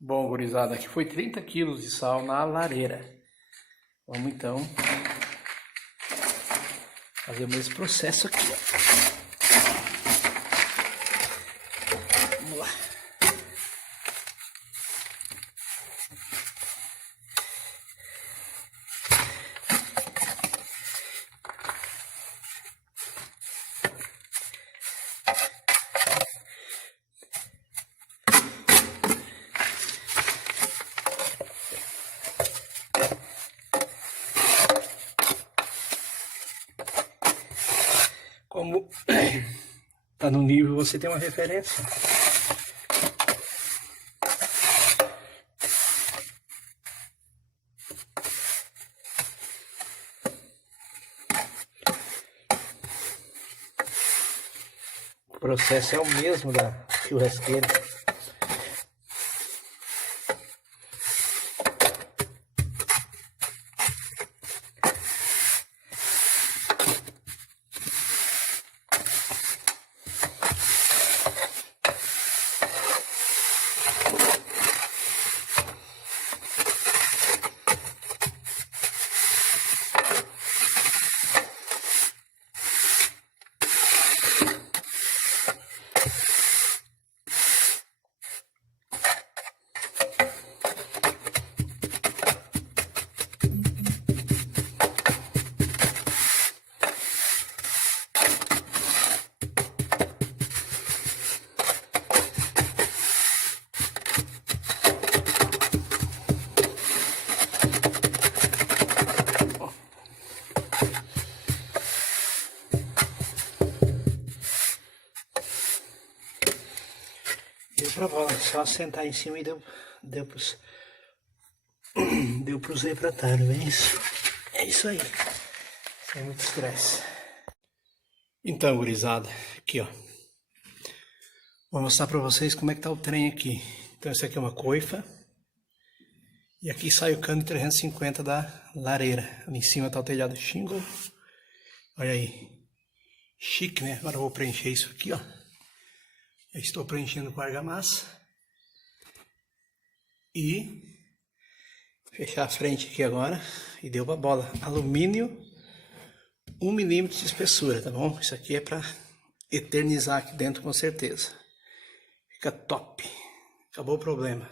Bom, gurizada, aqui foi 30 quilos de sal na lareira. Vamos então fazer o mesmo processo aqui, ó. Vamos lá. Como tá no nível, você tem uma referência. O processo é o mesmo da churrasqueira. Deu pra bola, só sentar em cima e deu pros refratários, é isso? É isso aí, sem muito estresse. Então, gurizada, aqui ó, vou mostrar pra vocês como é que tá o trem aqui. Então essa aqui é uma coifa, e aqui sai o cano 350 da lareira. Ali em cima tá o telhado shingle, olha aí, chique, né? Agora eu vou preencher isso aqui, ó. Eu estou preenchendo com argamassa e fechar a frente aqui agora e deu pra bola. Alumínio 1 milímetro de espessura, tá bom? Isso aqui é pra eternizar aqui dentro com certeza. Fica top. Acabou o problema.